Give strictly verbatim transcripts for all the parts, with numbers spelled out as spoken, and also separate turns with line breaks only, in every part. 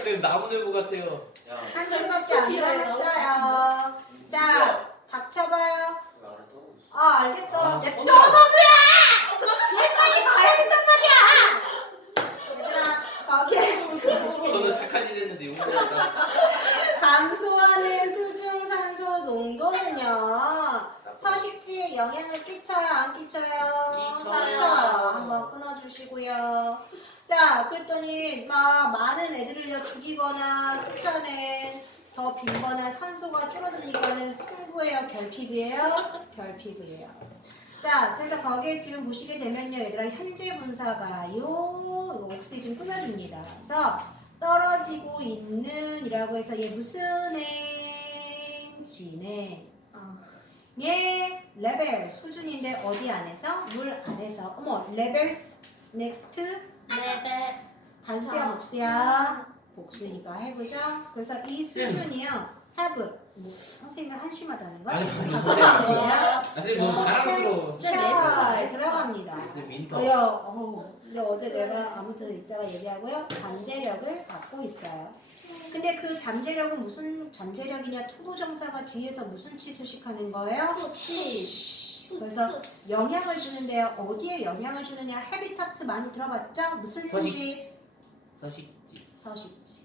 약간 나무늘보 같아요.
야.
한 줄밖에 안 남았어요. 자, 닥쳐봐요.
왜 알아 또?
아, 알겠어.
아,
냅둬,
선우야.
선우야! 제일 빨리 가야 된단 말이야! 얘들아, 거기에
저는 착한 일 했는데 용서했다.
감소하는 수중산소 농도는요. 서식지에 영향을 끼쳐요, 안 끼쳐요?
끼쳐요.
한번 끊어주시고요. 자, 그랬더니 막 많은 애들을 죽이거나 쫓아낸 더 빈번한 산소가 줄어드니까는 풍부해요, 결핍이에요? 결핍이에요. 자, 그래서 거기에 지금 보시게 되면요, 얘들아 현재 분사가 요, 요 옥시즌 끊어줍니다. 그래서 떨어지고 있는 이라고 해서 얘 무슨 행? 진행. 어. 얘 레벨 수준인데 어디 안에서? 물 안에서. 어머, 레벨스 넥스트
레벨.
단수야 복수야? 복수니까 해보죠. 그래서 이 수준이요. have 뭐 선생님이 한심하다는 거?
아니, 아니,
뭐예요?
아, 선생님 너무 자랑스러워.
자, 들어갑니다.
선생님 인터.
어요, 어, 근데 어제 내가 아무튼 이따가 얘기하고요. 잠재력을 갖고 있어요. 근데 그 잠재력은 무슨 잠재력이냐? 투부정사가 뒤에서 무슨 치 수식하는 거예요?
치.
그래서 영향을 주는데요. 어디에 영향을 주느냐? 헤비타트 많이 들어봤죠? 무슨 지?
서식지.
서식지.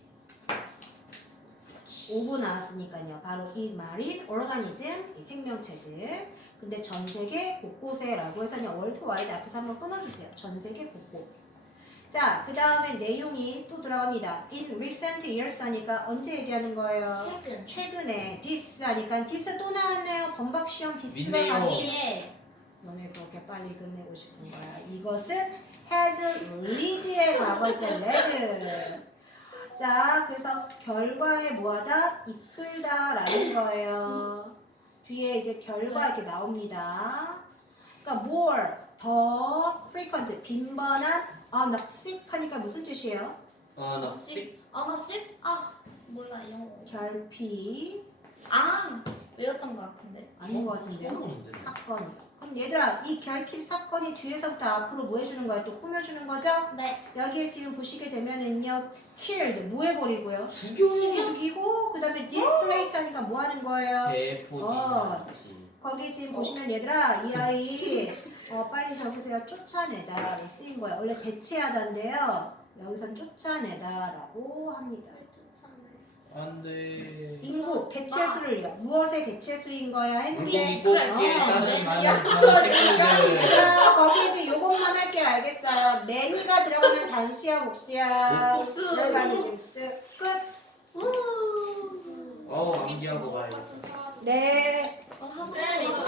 오 부 나왔으니까요. 바로 이 마린 오르가니즘, 이 생명체들. 근데 전 세계 곳곳에라고 해서 그냥 월드와이드 앞에서 한번 끊어주세요. 전 세계 곳곳. 자, 그 다음에 내용이 또 들어갑니다. In recent years 하니까 언제 얘기하는 거예요?
최근.
최근에. this 하니까 this 또 나왔네요. 범박시험 this가
민네요.
아니에요. 너네 그렇게 빨리 끝내고 싶은 거야. 이것은 has lead의 과거죠. led. 자, 그래서 결과에 뭐하다? 이끌다라는 거예요. 뒤에 이제 결과 이렇게 나옵니다. 그러니까 more, 더 frequent, 빈번한, 아, 넉식 하니까 무슨 뜻이에요?
아, 나 식.
아마씨? 아 몰라 영어.
결핍.
아 외웠던 것 같은데.
아닌 것 같은데요?
처음 오는데.
사건. 그럼 얘들아, 이 결핍 사건이 뒤에서부터 앞으로 뭐 해주는 거야? 또 꾸며주는 거죠?
네.
여기에 지금 보시게 되면은요, killed, 뭐 해버리고요?
죽여.
죽이고, 그 다음에 displace 하니까 뭐 하는 거예요? 어.
제포지.
거기 지금 보시면 얘들아, 이 아이, 어, 빨리 적으세요. 쫓아내다로 쓰인 거예요. 원래 대체하다인데요. 여기선 쫓아내다라고 합니다.
안돼.
인구, 개체수를요. 무엇의 개체수인 거야? 했는데.
물고기에
어,
따른
네.
많은
야,
다른 생물들.
얘들아, 거기 이제 요것만 할게요. 알겠어요? 매니가 들어가면 단수야, 복수야.
복수.
오르가니즘스. 끝.
어, 암기하고 봐요.
네.